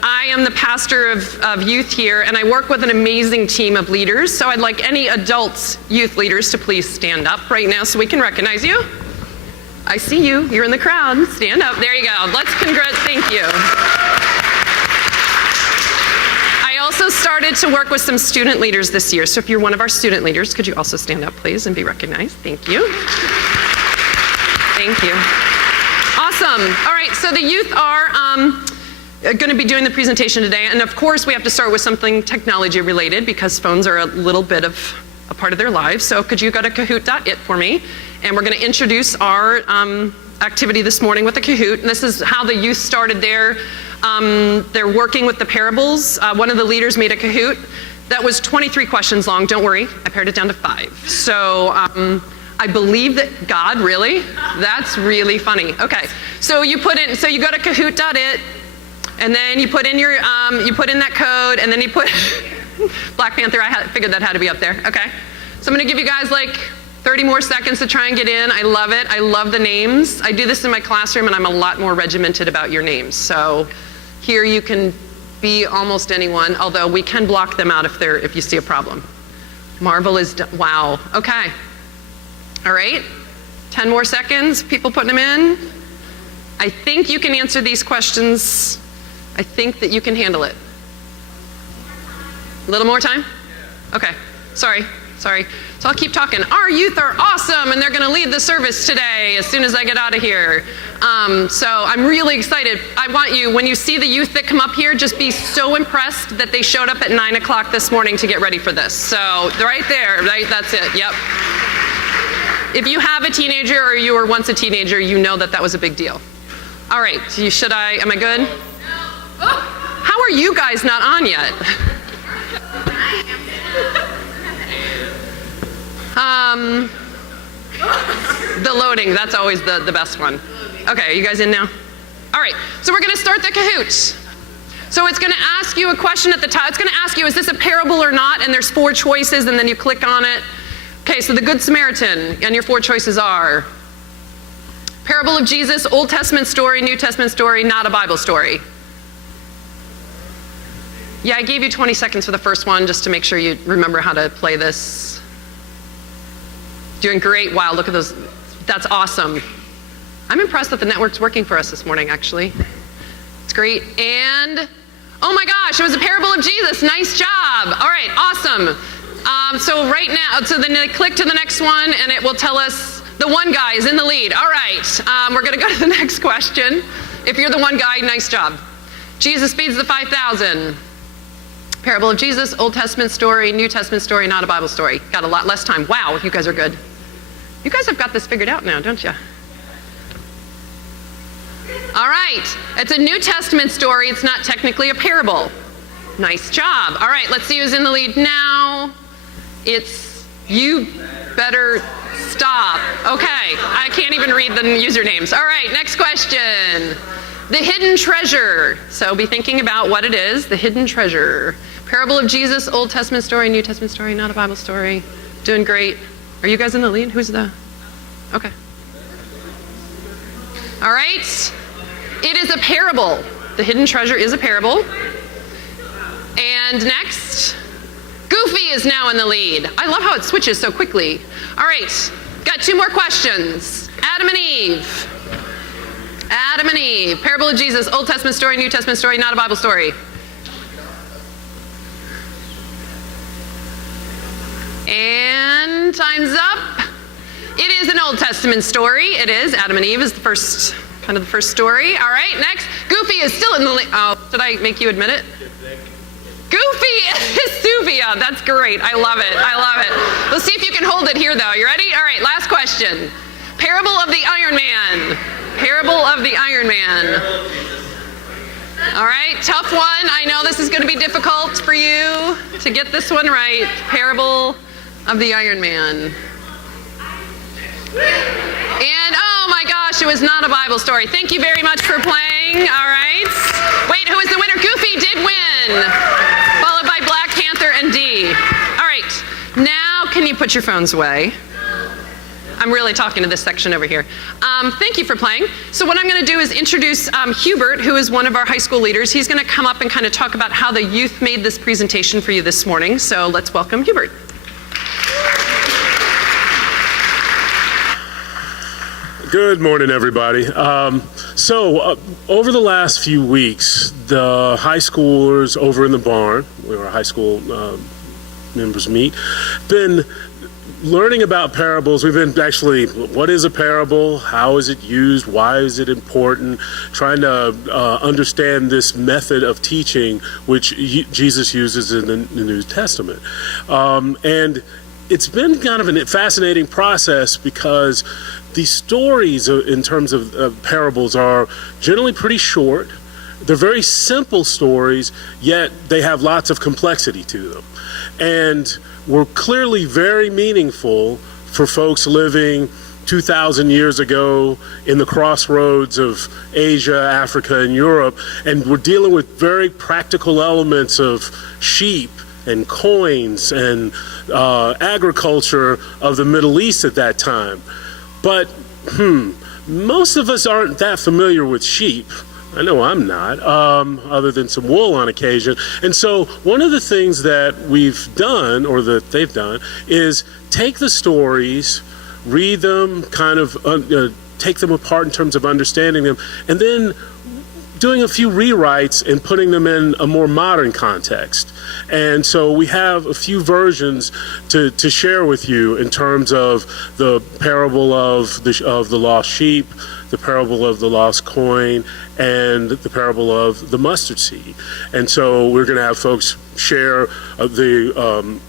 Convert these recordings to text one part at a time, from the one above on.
I am the pastor of youth here, and I work with an amazing team of leaders. So I'd like any adult youth leaders to please stand up right now so we can recognize you. I see you. You're in the crowd. Stand up. There you go. Let's thank you. I also started to work with some student leaders this year. So if you're one of our student leaders, could you also stand up, please, and be recognized? Thank you. Thank you. Awesome. All right, so the youth are going to be doing the presentation today. And of course, we have to start with something technology related because phones are a little bit of a part of their lives. So could you go to kahoot.it for me? And we're going to introduce our activity this morning with the Kahoot. And this is how the youth started they're working with the parables. One of the leaders made a Kahoot that was 23 questions long. Don't worry, I pared it down to 5. So I believe that God, really? That's really funny. Okay, so you go to kahoot.it, and then you put in your, you put in that code, and then you put, Black Panther, I figured that had to be up there. Okay, so I'm gonna give you guys like 30 more seconds to try and get in. I love it. I love the names. I do this in my classroom, and I'm a lot more regimented about your names. So here you can be almost anyone, although we can block them out if you see a problem. Marvel is, wow. Okay. All right. 10 more seconds. People putting them in. I think you can answer these questions. I think that you can handle it. A little more time? Okay. Sorry. So I'll keep talking. Our youth are awesome, and they're going to lead the service today as soon as I get out of here. So I'm really excited. I want you, when you see the youth that come up here, just be so impressed that they showed up at 9 o'clock this morning to get ready for this. So right there, right? That's it. Yep. If you have a teenager or you were once a teenager, you know that was a big deal. All right. Am I good? No. How are you guys not on yet? The loading, that's always the best one. Okay, are you guys in now? All right, so we're gonna start the Kahoot. So it's gonna ask you a question at the top. It's gonna ask you, is this a parable or not? And there's 4 choices, and then you click on it. Okay, so the Good Samaritan, and your 4 choices are parable of Jesus, Old Testament story, New Testament story, not a Bible story. Yeah, I gave you 20 seconds for the first one just to make sure you remember how to play this. Doing great. Wow, look at those. That's awesome. I'm impressed that the network's working for us this morning, actually. It's great. And, oh my gosh, it was a parable of Jesus. Nice job. All right, awesome. So right now, so then they click to the next one, and it will tell us the one guy is in the lead. All right, we're going to go to the next question. If you're the one guy, nice job. Jesus feeds the 5,000. Parable of Jesus, Old Testament story, New Testament story, not a Bible story. Got a lot less time. Wow, you guys are good. You guys have got this figured out now, don't you? All right, it's a New Testament story. It's not technically a parable. Nice job. All right, let's see who's in the lead now. It's you better stop. Okay, I can't even read the usernames. All right, next question. The hidden treasure. So be thinking about what it is, the hidden treasure. Parable of Jesus, Old Testament story, New Testament story, not a Bible story. Doing great. Are you guys in the lead? Who's the? Okay. All right. It is a parable. The hidden treasure is a parable. And next, Goofy is now in the lead. I love how it switches so quickly. All right. Got 2 more questions. Adam and Eve. Adam and Eve, parable of Jesus, Old Testament story, New Testament story, not a Bible story. And time's up. It is an Old Testament story. It is. Adam and Eve is the first story. All right, next. Goofy is still in the lead. Oh, did I make you admit it? Goofy is Suvia. That's great. I love it. Let's see if you can hold it here, though. You ready? All right, last question. Parable of the Iron Man. Parable of the Iron Man. All right, tough one. I know this is going to be difficult for you to get this one right. Parable of the Iron Man. And oh my gosh, it was not a Bible story. Thank you very much for playing. All right. Wait, who is the winner? Goofy did win. Followed by Black Panther and D. All right. Now, can you put your phones away? I'm really talking to this section over here. Thank you for playing. So what I'm going to do is introduce Hubert, who is one of our high school leaders. He's going to come up and kind of talk about how the youth made this presentation for you this morning. So let's welcome Hubert. Good morning, everybody. Over the last few weeks, the high schoolers over in the barn, where our high school members meet, been learning about parables. We've been actually, what is a parable? How is it used? Why is it important? Trying to understand this method of teaching which Jesus uses in the New Testament. And it's been kind of a fascinating process because these stories in terms of parables are generally pretty short. They're very simple stories, yet they have lots of complexity to them. And were clearly very meaningful for folks living 2,000 years ago in the crossroads of Asia, Africa, and Europe. And we're dealing with very practical elements of sheep and coins and agriculture of the Middle East at that time. But most of us aren't that familiar with sheep. I know I'm not, other than some wool on occasion. And so one of the things that we've done, or that they've done, is take the stories, read them, kind of take them apart in terms of understanding them, and then doing a few rewrites and putting them in a more modern context. And so we have a few versions to share with you in terms of the parable of the lost sheep, the parable of the lost coin, and the parable of the mustard seed. And so we're going to have folks share some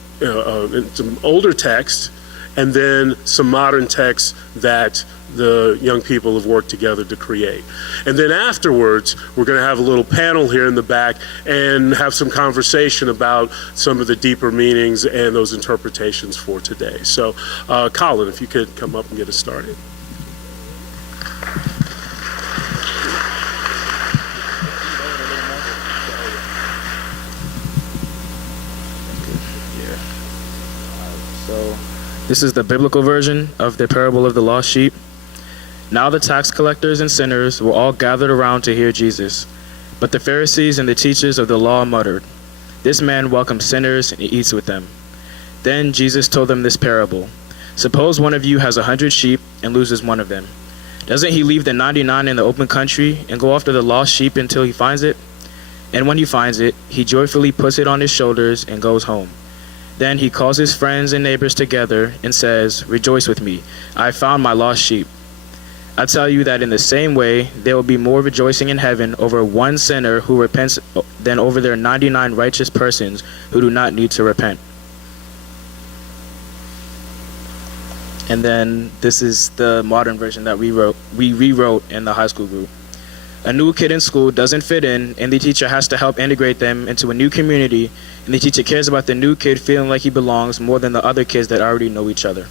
older text and then some modern texts that the young people have worked together to create. And then afterwards, we're going to have a little panel here in the back and have some conversation about some of the deeper meanings and those interpretations for today. So, Colin, if you could come up and get us started. So, this is the biblical version of the parable of the lost sheep. Now the tax collectors and sinners were all gathered around to hear Jesus. But the Pharisees and the teachers of the law muttered, "This man welcomes sinners and eats with them." Then Jesus told them this parable. "Suppose one of you has 100 sheep and loses one of them. Doesn't he leave the 99 in the open country and go after the lost sheep until he finds it? And when he finds it, he joyfully puts it on his shoulders and goes home. Then he calls his friends and neighbors together and says, 'Rejoice with me, I found my lost sheep.' I tell you that in the same way, there will be more rejoicing in heaven over one sinner who repents than over their 99 righteous persons who do not need to repent." And then this is the modern version that we rewrote in the high school group. A new kid in school doesn't fit in, and the teacher has to help integrate them into a new community, and the teacher cares about the new kid feeling like he belongs more than the other kids that already know each other.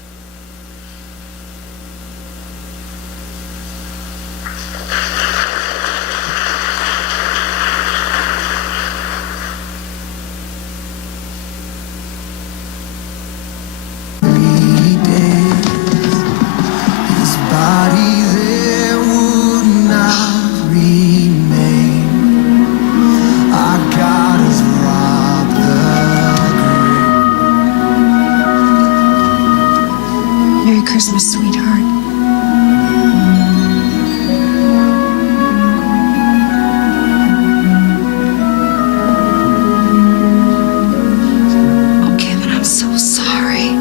Merry Christmas, sweetheart. Oh, Kevin, I'm so sorry.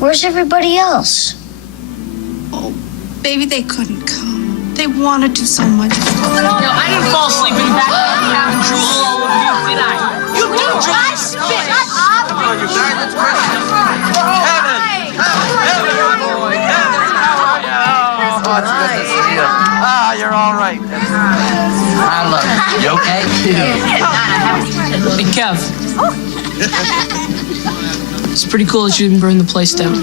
Where's everybody else? Oh, baby, they couldn't come. They wanted to so much. I didn't fall asleep in the back having drool all over you, did I? You do drool. Shut up! You're all right. I love you. You okay? Hey, Kev. It's pretty cool that you didn't burn the place down.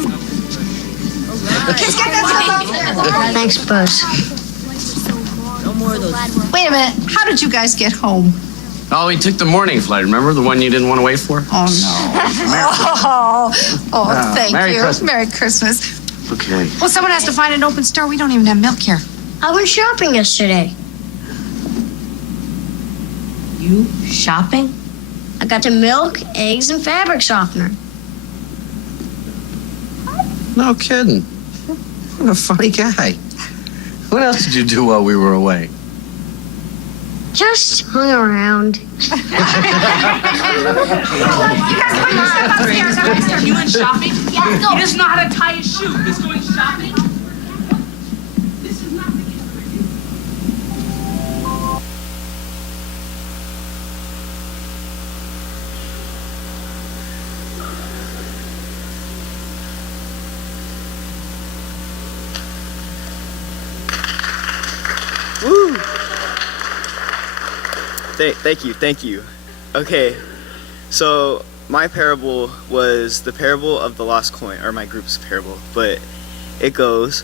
Thanks, Buzz. Wait a minute. How did you guys get home? Oh, we took the morning flight. Remember the one you didn't want to wait for? Oh, no. Thank Merry you. Christmas. Merry Christmas. Okay. Well, someone has to find an open store. We don't even have milk here. I went shopping yesterday. You shopping? I got the milk, eggs, and fabric softener. No kidding. What a funny guy. What else did you do while we were away? Just hung around. You guys put your stuff upstairs. Are you in shopping? Yeah, go. He doesn't know how to tie his shoe. He's going shopping? This is not the kid. Woo! Thank you. Okay, so my parable was the parable of the lost coin, or my group's parable, but it goes,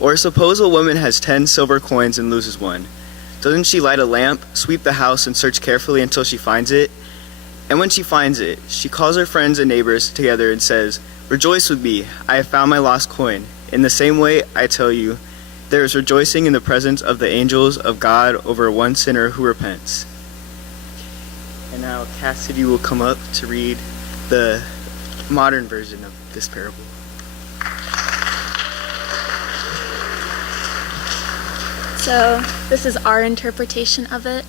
or suppose a woman has 10 silver coins and loses one. Doesn't she light a lamp, sweep the house, and search carefully until she finds it? And when she finds it, she calls her friends and neighbors together and says, "Rejoice with me, I have found my lost coin." In the same way, I tell you, there is rejoicing in the presence of the angels of God over one sinner who repents. And now Cassidy will come up to read the modern version of this parable. So, this is our interpretation of it.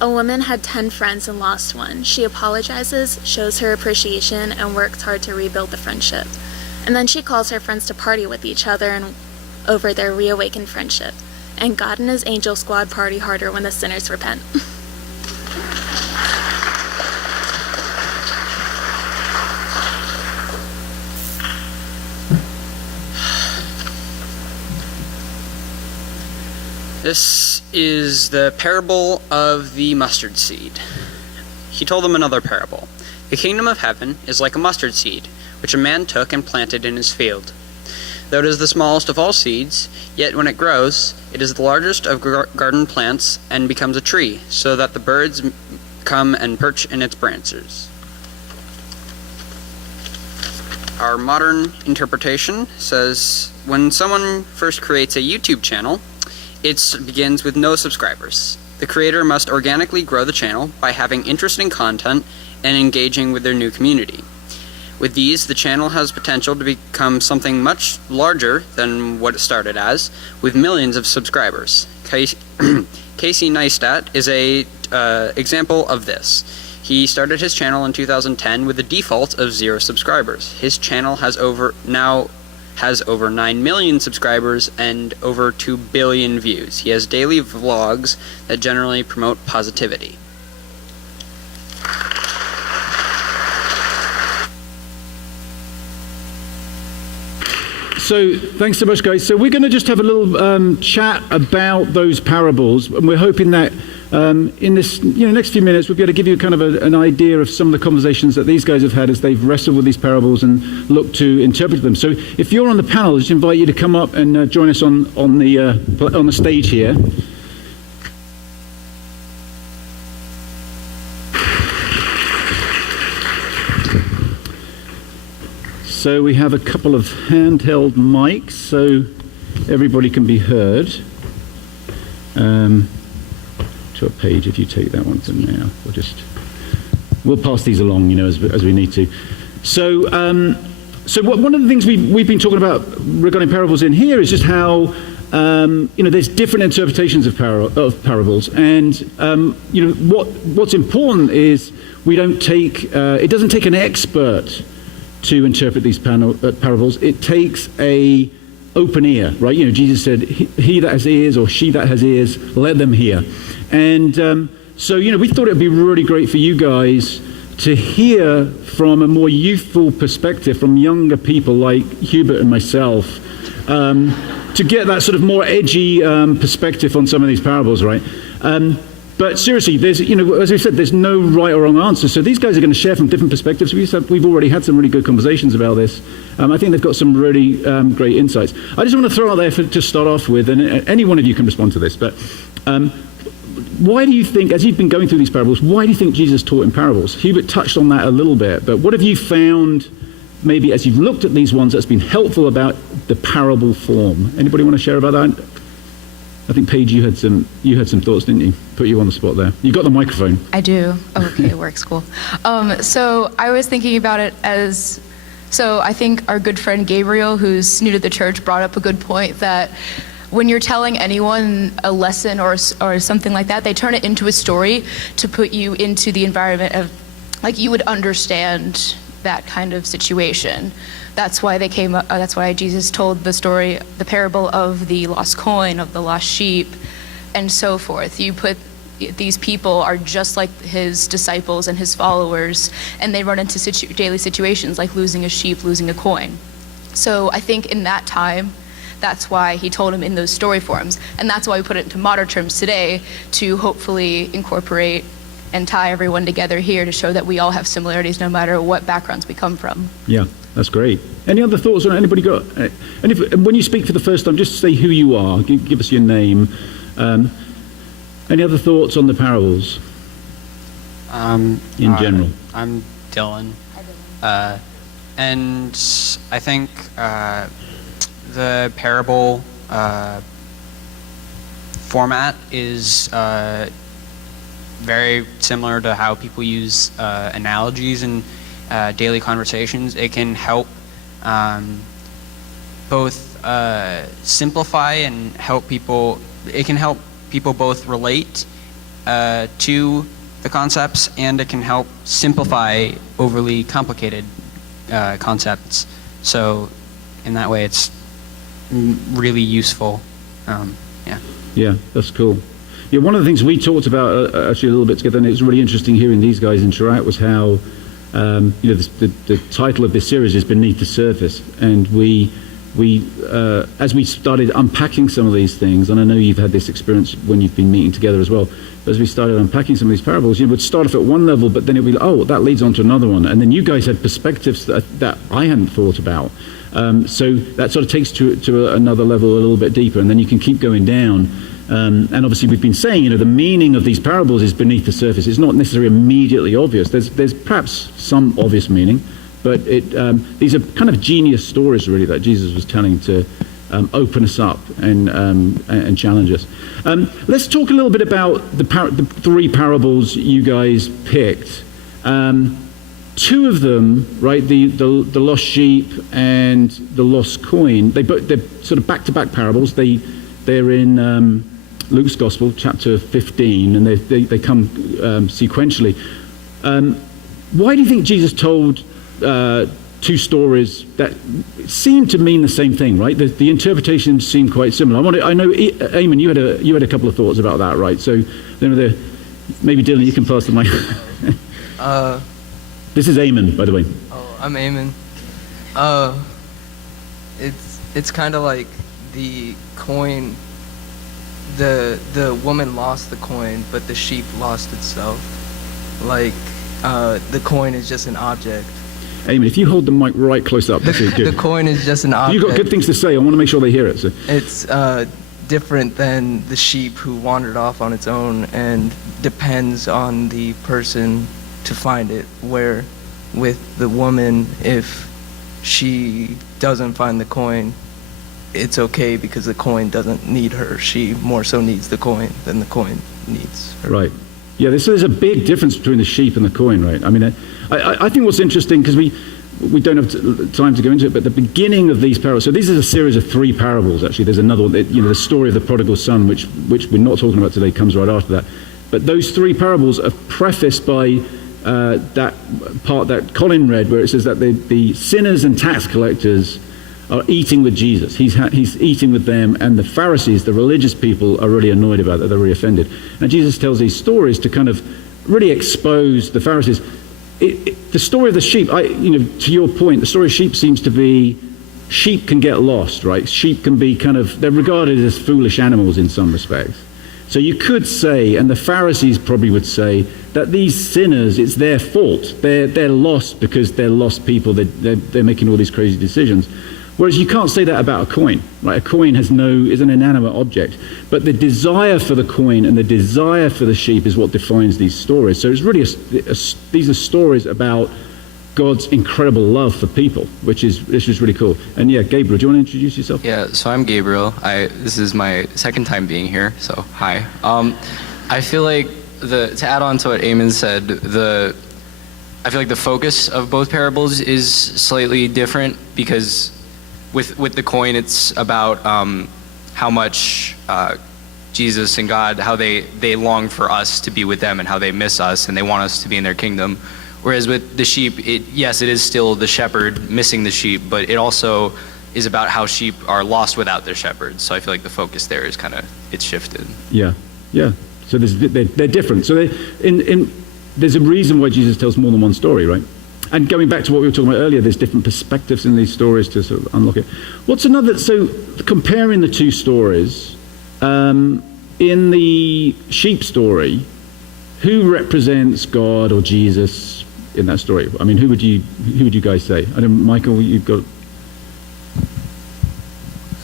A woman had 10 friends and lost one. She apologizes, shows her appreciation, and works hard to rebuild the friendship. And then she calls her friends to party with each other and over their reawakened friendship. And God and his angel squad party harder when the sinners repent. This is the parable of the mustard seed. He told them another parable. The kingdom of heaven is like a mustard seed, which a man took and planted in his field. Though it is the smallest of all seeds, yet when it grows, it is the largest of garden plants and becomes a tree, so that the birds come and perch in its branches. Our modern interpretation says, when someone first creates a YouTube channel, it begins with no subscribers. The creator must organically grow the channel by having interesting content and engaging with their new community. With these, the channel has potential to become something much larger than what it started as, with millions of subscribers. Casey Neistat is a example of this. He started his channel in 2010 with a default of 0 subscribers. His channel has over 9 million subscribers and over 2 billion views. He has daily vlogs that generally promote positivity. So thanks so much, guys. So we're going to just have a little chat about those parables, and we're hoping that in this next few minutes we'll be able to give you kind of an idea of some of the conversations that these guys have had as they've wrestled with these parables and looked to interpret them. So if you're on the panel, I just invite you to come up and join us on the stage here. So we have a couple of handheld mics, so everybody can be heard. To a page, if you take that one to now, we'll pass these along, as we need to. So, one of the things we've been talking about regarding parables in here is just how there's different interpretations of parables, and what's important is we don't take it doesn't take an expert to interpret these parables. It takes a open ear, right? Jesus said, he that has ears or she that has ears, let them hear. And so we thought it would be really great for you guys to hear from a more youthful perspective from younger people like Hubert and myself, to get that sort of more edgy perspective on some of these parables, right? But seriously, there's, as we said, there's no right or wrong answer. So these guys are going to share from different perspectives. We've already had some really good conversations about this. I think they've got some really great insights. I just want to throw out there to start off with, and any one of you can respond to this, but why do you think, as you've been going through these parables, why do you think Jesus taught in parables? Hubert touched on that a little bit, but what have you found, maybe as you've looked at these ones, that's been helpful about the parable form? Anybody want to share about that? I think, Paige, you had some thoughts, didn't you? Put you on the spot there. You got the microphone. I do. Okay, it works, cool. So I was thinking about it as, so I think our good friend Gabriel, who's new to the church, brought up a good point that when you're telling anyone a lesson or something like that, they turn it into a story to put you into the environment of, like, you would understand that kind of situation. That's why that's why Jesus told the story, the parable of the lost coin, of the lost sheep, and so forth. These people are just like his disciples and his followers, and they run into daily situations like losing a sheep, losing a coin. So I think in that time, that's why he told them in those story forms, and that's why we put it into modern terms today to hopefully incorporate and tie everyone together here to show that we all have similarities no matter what backgrounds we come from. Yeah, that's great. Any other thoughts on anybody got? And when you speak for the first time, just say who you are. Give us your name. Any other thoughts on the parables? In general. I'm Dylan. And I think the parable format is very similar to how people use analogies in daily conversations. It can help both simplify and help people. It can help people both relate to the concepts, and it can help simplify overly complicated concepts. So in that way, it's really useful. Yeah, that's cool. Yeah, one of the things we talked about actually a little bit together, and it was really interesting hearing these guys interact, was how the title of this series is Beneath the Surface, and we as we started unpacking some of these things, and I know you've had this experience when you've been meeting together as well, but as we started unpacking some of these parables, we'd start off at one level, but then it'd be like, oh, that leads on to another one, and then you guys had perspectives that I hadn't thought about. So that sort of takes to another level a little bit deeper, and then you can keep going down. And obviously we've been saying, the meaning of these parables is beneath the surface. It's not necessarily immediately obvious. There's perhaps some obvious meaning, but these are kind of genius stories really that Jesus was telling to open us up and challenge us. Let's talk a little bit about the three parables you guys picked. Two of them, right, the lost sheep and the lost coin, they're sort of back-to-back parables. They're in Luke's Gospel, chapter 15, and they come sequentially. Why do you think Jesus told two stories that seem to mean the same thing, right? The interpretations seem quite similar. I know, Eamon, you had a couple of thoughts about that, right? So maybe Dylan, you can pass the mic. This is Eamon, by the way. Oh, I'm Eamon. It's kind of like the coin. The woman lost the coin, but the sheep lost itself. Like the coin is just an object. Eamon, if you hold the mic right close up, that's good. The coin is just an object. You've got good things to say. I want to make sure they hear it. So. It's different than the sheep who wandered off on its own and depends on the person to find it. Where with the woman, if she doesn't find the coin, it's okay because the coin doesn't need her. She more so needs the coin than the coin needs her. Right. Yeah, there's a big difference between the sheep and the coin, right? I mean, I think what's interesting, because we don't have time to go into it, but the beginning of these parables, so this is a series of three parables, actually. There's another one, the story of the prodigal son, which we're not talking about today, comes right after that. But those three parables are prefaced by that part that Colin read, where it says that the sinners and tax collectors are eating with Jesus. He's eating with them, and the Pharisees, the religious people, are really annoyed about that. They're really offended. And Jesus tells these stories to kind of really expose the Pharisees. The story of the sheep, to your point, the story of sheep seems to be sheep can get lost, right? Sheep can be they're regarded as foolish animals in some respects. So you could say, and the Pharisees probably would say, that these sinners, it's their fault. They're lost because they're lost people. They're making all these crazy decisions. Whereas you can't say that about a coin, right? A coin is an inanimate object. But the desire for the coin and the desire for the sheep is what defines these stories. So it's really, these are stories about God's incredible love for people, which is really cool. And yeah, Gabriel, do you want to introduce yourself? Yeah, so I'm Gabriel. This is my second time being here, so hi. I feel like to add on to what Eamon said, I feel like the focus of both parables is slightly different, because with the coin, it's about how much Jesus and God, how they long for us to be with them and how they miss us and they want us to be in their kingdom. Whereas with the sheep, yes, it is still the shepherd missing the sheep, but it also is about how sheep are lost without their shepherd. So I feel like the focus there is it's shifted. Yeah. So they're different. So there's a reason why Jesus tells more than one story, right? And going back to what we were talking about earlier, there's different perspectives in these stories to sort of unlock it. What's another, so comparing the two stories, in the sheep story, who represents God or Jesus in that story? I mean, who would you guys say? I don't, Michael, you've got.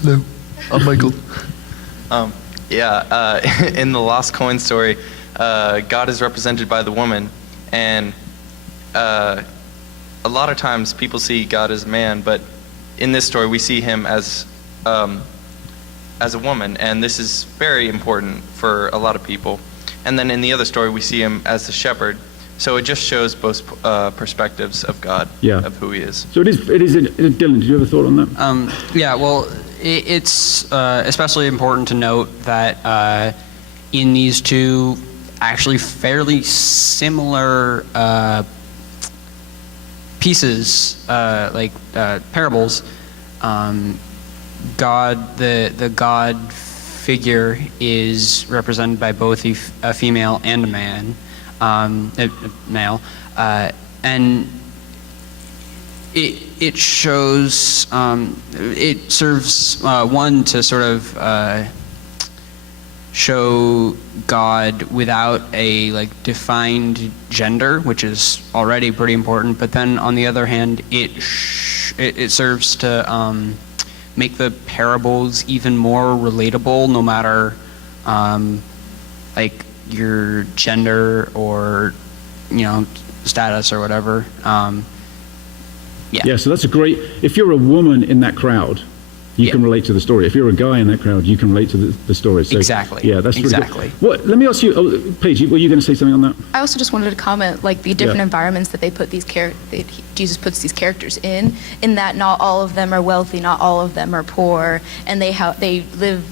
Hello, I'm Michael. In the lost coin story, God is represented by the woman, and a lot of times people see God as a man, but in this story we see him as a woman, and this is very important for a lot of people. And then in the other story we see him as the shepherd. So it just shows both perspectives of God, of who he is. So it is. Dylan, did you have a thought on that? It's especially important to note that in these two actually fairly similar pieces, parables, God, the God figure is represented by both a female and a man. Male, and it shows, it serves one to sort of show God without a defined gender, which is already pretty important. But then on the other hand, it serves to make the parables even more relatable, no matter your gender or status or whatever. So that's a great, if you're a woman in that crowd, you can relate to the story. If you're a guy in that crowd, you can relate to the story. So, exactly. Yeah, that's exactly. Really let me ask you, Paige, were you going to say something on that? I also just wanted to comment, the different environments that they put Jesus puts these characters in that not all of them are wealthy, not all of them are poor, and they live.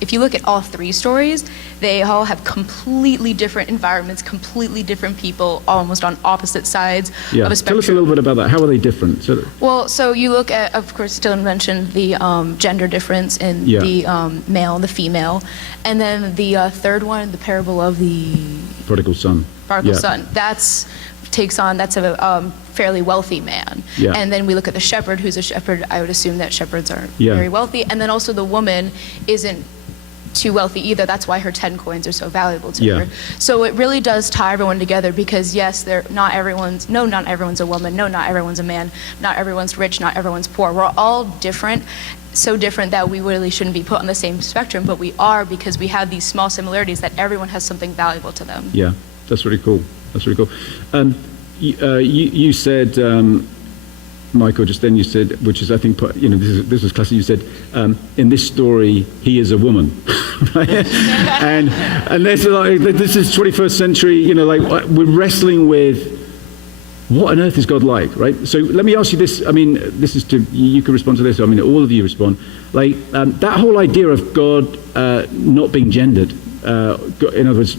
If you look at all three stories, they all have completely different environments, completely different people, almost on opposite sides of a spectrum. Tell us a little bit about that. How are they different? So you look at, of course, Dylan mentioned the gender difference in the male and the female. And then the third one, the parable of the prodigal son. Son. That's a fairly wealthy man. Yeah. And then we look at the shepherd, who's a shepherd. I would assume that shepherds are very wealthy. And then also the woman isn't too wealthy either. That's why her 10 coins are so valuable to her. So it really does tie everyone together, because yes, not everyone's a woman, no, not everyone's a man, not everyone's rich, not everyone's poor. We're all different, so different that we really shouldn't be put on the same spectrum, but we are, because we have these small similarities that everyone has something valuable to them. Yeah, that's really cool. You said, Michael, just then you said, which is, I think, this was classic, you said, in this story, he is a woman. Right? and this is 21st century, we're wrestling with what on earth is God like, right? So let me ask you this, this is you can respond to this, all of you respond. That whole idea of God not being gendered, in other words,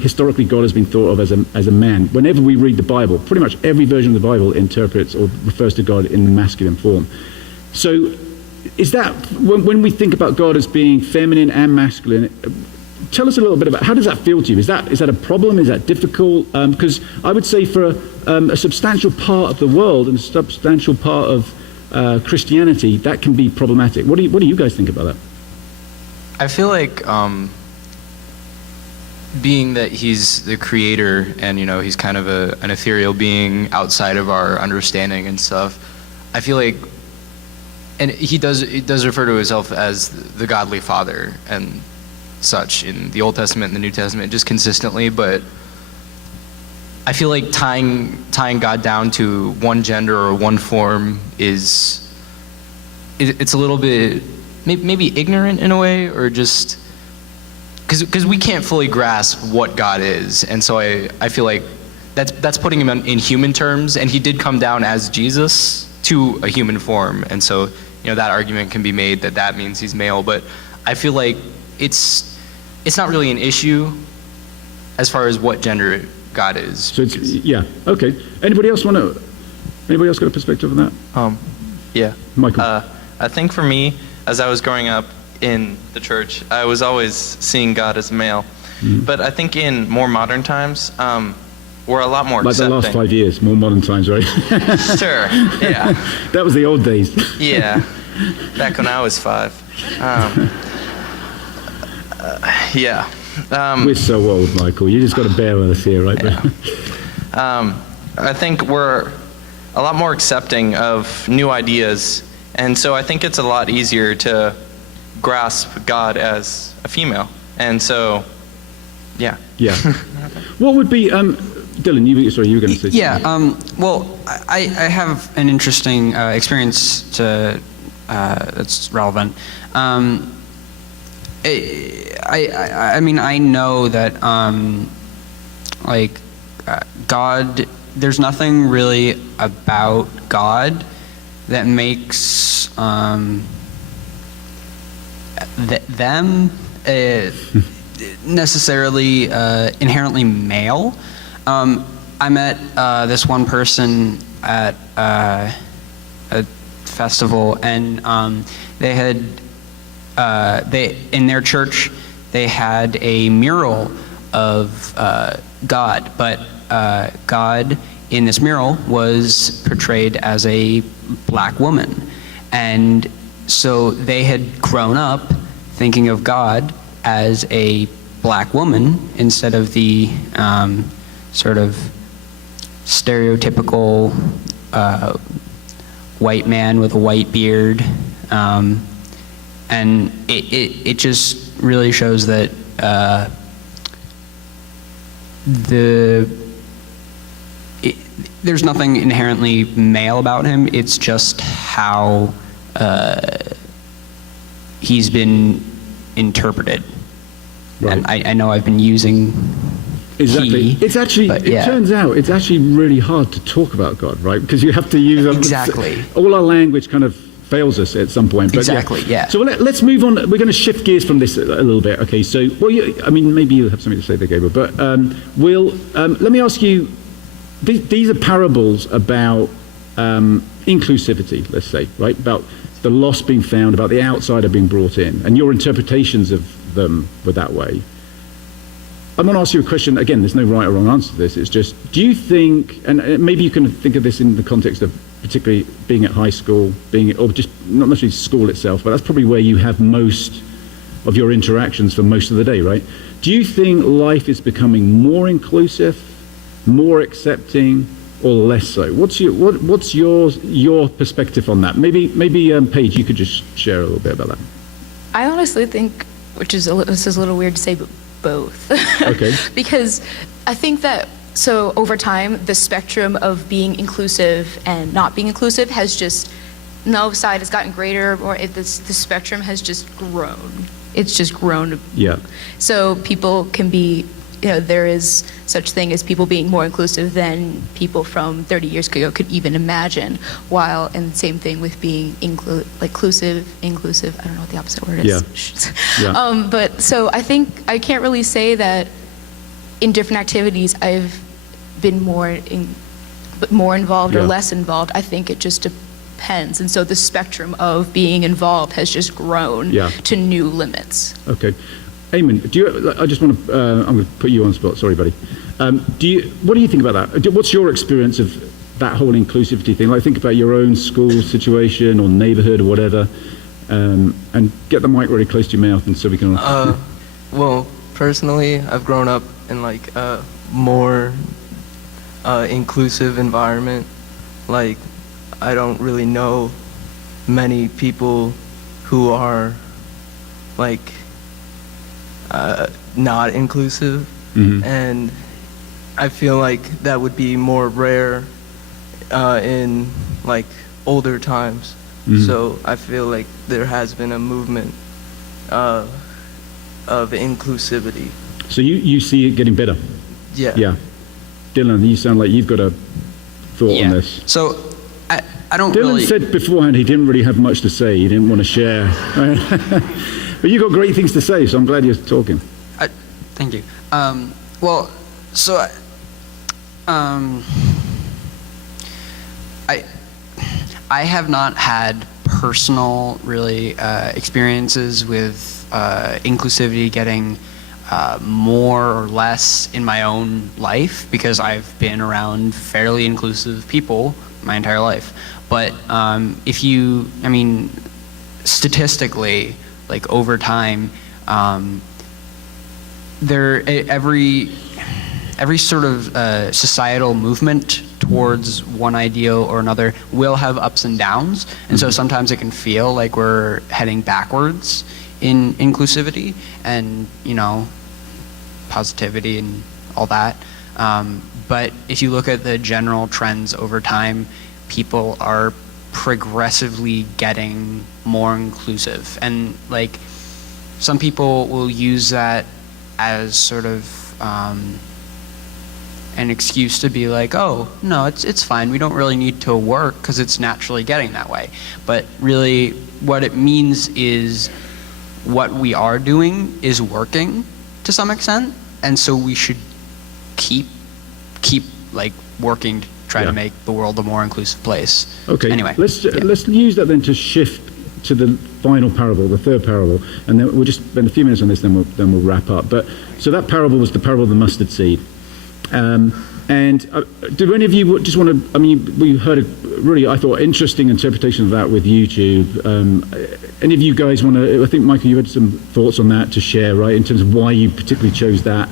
historically God has been thought of as a man. Whenever we read the Bible, pretty much every version of the Bible interprets or refers to God in the masculine form. So is that, when we think about God as being feminine and masculine, tell us a little bit about, how does that feel to you? Is that a problem? Is that difficult? Because I would say for a substantial part of the world and a substantial part of Christianity, that can be problematic. What do you guys think about that? I feel like being that he's the creator and, he's kind of an ethereal being outside of our understanding and stuff, I feel like, and he does refer to himself as the godly father and such in the Old Testament and the New Testament just consistently, but I feel like tying God down to one gender or one form it's a little bit maybe ignorant in a way, or just because we can't fully grasp what God is, and so I feel like that's putting him in human terms, and he did come down as Jesus to a human form, and so that argument can be made that means he's male, but I feel like it's not really an issue as far as what gender God is. So okay. Anybody else got a perspective on that? Yeah. Michael. I think for me, as I was growing up in the church, I was always seeing God as male. But I think in more modern times, we're a lot more accepting. Like the last 5 years, more modern times, right? Sure, yeah. That was the old days. Yeah, back when I was 5. Yeah. We're so old, Michael. You just got to bear with us here, right? Yeah. I think we're a lot more accepting of new ideas, and so I think it's a lot easier to grasp God as a female. And so, yeah. Yeah. What would be, Dylan, you were going to say something. Yeah, well, I have an interesting experience that's relevant. I mean, I know that, God, there's nothing really about God that makes them necessarily inherently male. I met this one person at a festival, and they had in their church they had a mural of God, but God in this mural was portrayed as a black woman, and so they had grown up thinking of God as a black woman instead of the sort of stereotypical white man with a white beard, and it just really shows that there's nothing inherently male about him. It's just how he's been interpreted. Right. And I know I've been using exactly. It's actually, it turns out it's actually really hard to talk about God, right? Because you have to use exactly. All our language kind of fails us at some point. But exactly. Yeah. So let's move on. We're going to shift gears from this a little bit. Okay. So, I mean, maybe you have something to say there, Gabriel. But let me ask you. These are parables about inclusivity, let's say, right? About the lost being found, about the outsider being brought in, and your interpretations of them were that way. I'm going to ask you a question. Again, there's no right or wrong answer to this. It's just, do you think, and maybe you can think of this in the context of particularly being at high school, or just not necessarily school itself, but that's probably where you have most of your interactions for most of the day, right? Do you think life is becoming more inclusive, more accepting, or less so? What's your perspective on that? Maybe Paige, you could just share a little bit about that. I honestly think, this is a little weird to say, but both. Okay. Because I think that, so over time, the spectrum of being inclusive and not being inclusive has just, no side has gotten greater, or the spectrum has just grown. It's just grown. Yeah. So people can be, there is such thing as people being more inclusive than people from 30 years ago could even imagine, and same thing with being inclusive, I don't know what the opposite word is. Yeah. But so I think I can't really say that in different activities I've been more involved or less involved. I think it just depends, and so the spectrum of being involved has just grown to new limits. Okay. Eamon, I just want to, I'm going to put you on the spot, sorry buddy. What do you think about that? What's your experience of that whole inclusivity thing? Like, think about your own school situation or neighborhood or whatever, and get the mic really close to your mouth and so we can... Well, personally, I've grown up in like a more inclusive environment. Like, I don't really know many people who are like not inclusive, and I feel like that would be more rare in like older times. So I feel like there has been a movement of inclusivity. So you see it getting better? Yeah. Yeah. Dylan, you sound like you've got a thought on this. So I don't Dylan really... said beforehand he didn't really have much to say. He didn't want to share. But you've got great things to say, so I'm glad you're talking. Thank you. Well, so I have not had personal really experiences with inclusivity getting more or less in my own life, because I've been around fairly inclusive people my entire life. But if you, I mean, statistically, like over time, every sort of societal movement towards one ideal or another will have ups and downs, and so sometimes it can feel like we're heading backwards in inclusivity and, you know, positivity and all that. But if you look at the general trends over time, people are progressively getting more inclusive, and like some people will use that as sort of an excuse to be like, oh, no, it's fine. We don't really need to work because it's naturally getting that way. But really what it means is what we are doing is working to some extent. And so we should keep like working to try to make the world a more inclusive place. Okay, anyway. Let's use that then to shift to the final parable, the third parable, and then we'll just spend a few minutes on this, then we'll wrap up. But so that parable was the parable of the mustard seed. And do any of you just want to, I mean, we heard a really, I thought, interesting interpretation of that with YouTube. Any of you guys want to, I think, Michael, you had some thoughts on that to share, right, in terms of why you particularly chose that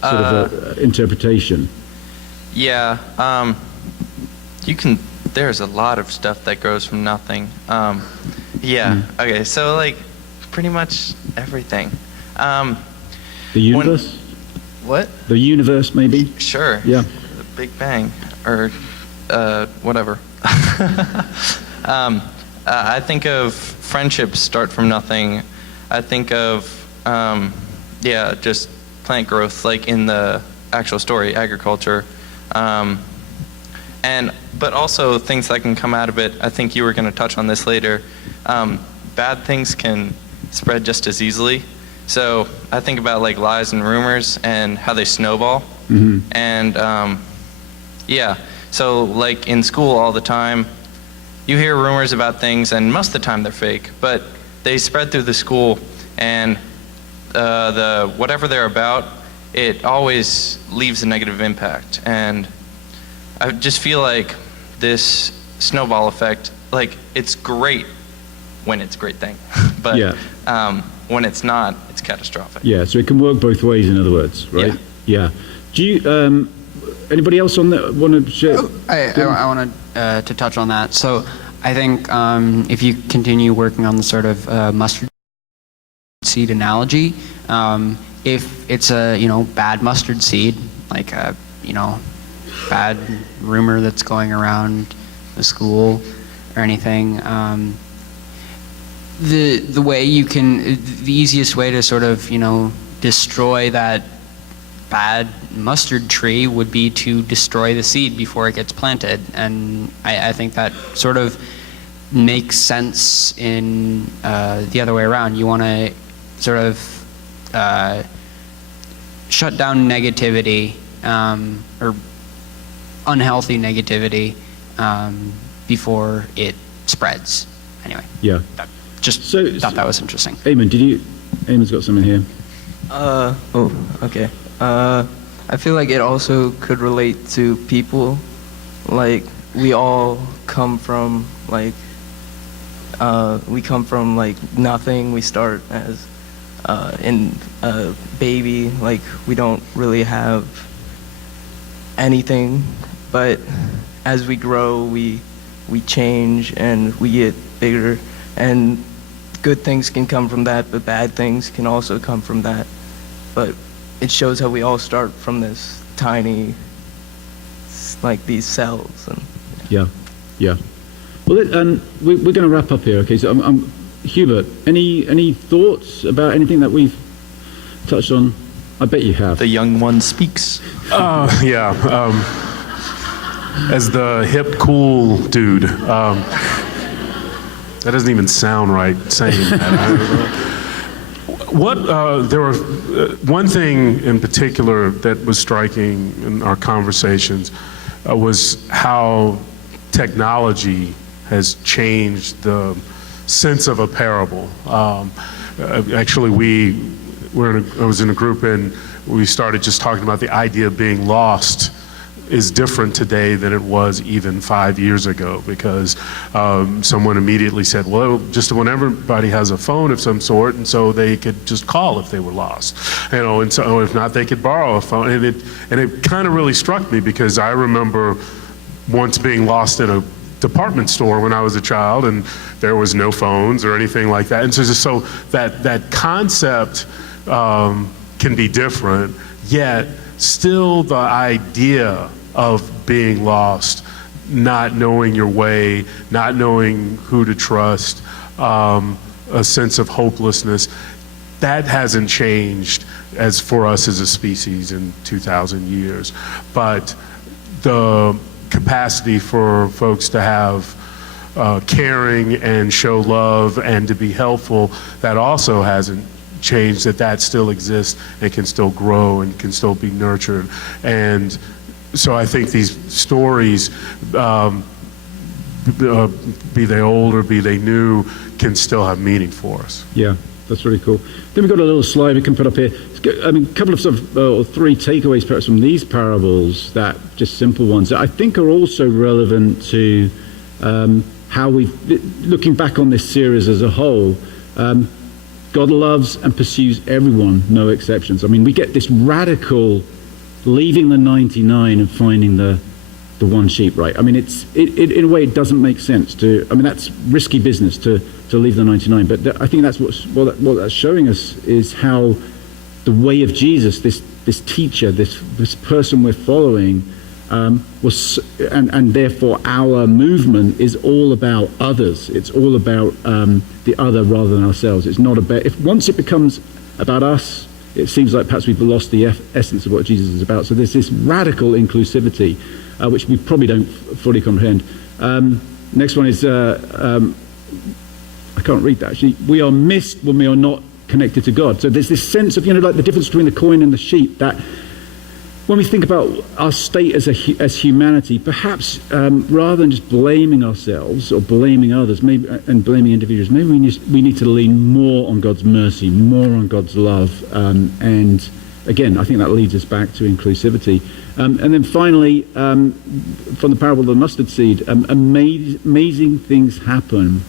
sort of interpretation? Yeah, there's a lot of stuff that grows from nothing. Okay, so like pretty much everything. The universe? What? The universe, maybe? Sure. Yeah. The Big Bang, or whatever. I think of friendships start from nothing. I think of, just plant growth, like in the actual story, agriculture. But also things that can come out of it. I think you were going to touch on this later. Bad things can spread just as easily. So I think about like lies and rumors and how they snowball. And so like in school all the time, you hear rumors about things, and most of the time they're fake, but they spread through the school, and whatever they're about, it always leaves a negative impact. And I just feel like this snowball effect, like it's great when it's a great thing, but when it's not, it's catastrophic. Yeah, so it can work both ways, in other words, right? Yeah. Do you, anybody else on that want to share? I wanted to touch on that. So I think if you continue working on the sort of mustard seed analogy, if it's a bad mustard seed, like a bad rumor that's going around the school or anything, the way you can, the easiest way to sort of destroy that bad mustard tree would be to destroy the seed before it gets planted. And I think that sort of makes sense in the other way around. You want to sort of shut down negativity or unhealthy negativity before it spreads. Anyway. Yeah. Thought that was interesting. Eamon's got something here. Okay. I feel like it also could relate to people. Like, we all come from like nothing. We start as in a baby, like we don't really have anything, but as we grow, we change and we get bigger, and good things can come from that, but bad things can also come from that. But it shows how we all start from this tiny, like these cells. And yeah. Well, we're going to wrap up here. Okay, so Hubert, any thoughts about anything that we've touched on? I bet you have. The young one speaks. As the hip, cool dude, that doesn't even sound right saying that. There were one thing in particular that was striking in our conversations was how technology has changed the sense of a parable. Actually, I was in a group and we started just talking about the idea of being lost is different today than it was even 5 years ago, because someone immediately said, well, just when everybody has a phone of some sort, and so they could just call if they were lost, and so if not, they could borrow a phone. And it kind of really struck me, because I remember once being lost in a department store when I was a child, and there was no phones or anything like that. And so that concept can be different, yet still the idea of being lost, not knowing your way, not knowing who to trust, a sense of hopelessness, that hasn't changed as for us as a species in 2,000 years. But the capacity for folks to have caring and show love and to be helpful, that also hasn't changed, that still exists and can still grow and can still be nurtured. And so I think these stories, be they old or be they new, can still have meaning for us. Yeah, that's really cool. Then we've got a little slide we can put up here. I mean, a couple of sort of, or three takeaways perhaps from these parables, that just simple ones, that I think are also relevant to how we've, looking back on this series as a whole, God loves and pursues everyone, no exceptions. I mean, we get this radical leaving the 99 and finding the one sheep, right? I mean, in a way, it doesn't make sense to, I mean, that's risky business to leave the 99, but I think that's what that's showing us is how the way of Jesus, this teacher, this person we're following, was, and therefore our movement is all about others. It's all about the other rather than ourselves. It's not about, if once it becomes about us, it seems like perhaps we've lost the essence of what Jesus is about. So there's this radical inclusivity, which we probably don't fully comprehend. Next one is, I can't read that actually. We are missed when we are not connected to God. So there's this sense of, like the difference between the coin and the sheep, that when we think about our state as humanity, perhaps rather than just blaming ourselves or blaming others, maybe and blaming individuals, maybe we need to lean more on God's mercy, more on God's love, and again, I think that leads us back to inclusivity. And then finally, from the parable of the mustard seed, amazing things happen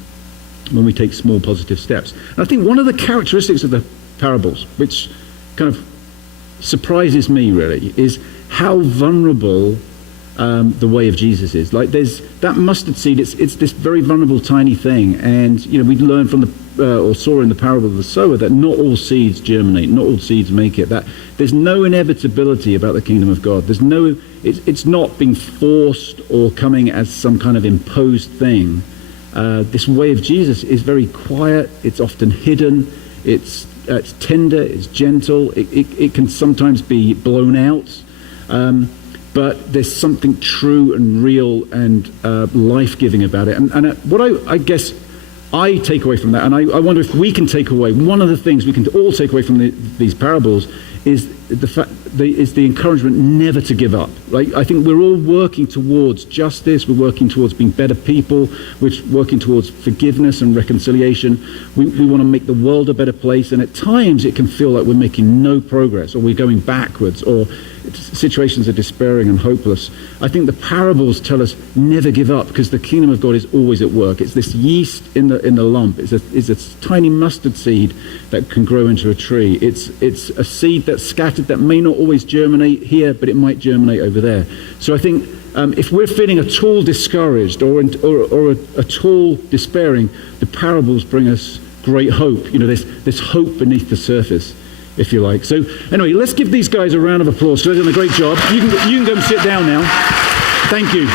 when we take small positive steps. And I think one of the characteristics of the parables, which kind of surprises me really, is how vulnerable the way of Jesus is. Like there's that mustard seed, it's this very vulnerable tiny thing, and we learned from or saw in the parable of the sower that not all seeds germinate, not all seeds make it, that there's no inevitability about the kingdom of God. There's no, it's not being forced or coming as some kind of imposed thing. This way of Jesus is very quiet, it's often hidden, it's tender, it's gentle, it can sometimes be blown out, but there's something true and real and life-giving about it. And what I guess I take away from that, and I wonder if we can take away, one of the things we can all take away from these parables is is the encouragement never to give up. Right? I think we're all working towards justice. We're working towards being better people. We're working towards forgiveness and reconciliation. We want to make the world a better place. And at times it can feel like we're making no progress, or we're going backwards, or situations are despairing and hopeless. I think the parables tell us never give up, because the kingdom of God is always at work. It's this yeast in the lump. It's a tiny mustard seed that can grow into a tree. It's a seed that's scattered that may not always germinate here, but it might germinate over there. So I think if we're feeling at all discouraged or at all despairing, the parables bring us great hope. You know, there's hope beneath the surface, if you like. So anyway, let's give these guys a round of applause. So they've done a great job. You can go and sit down now. Thank you.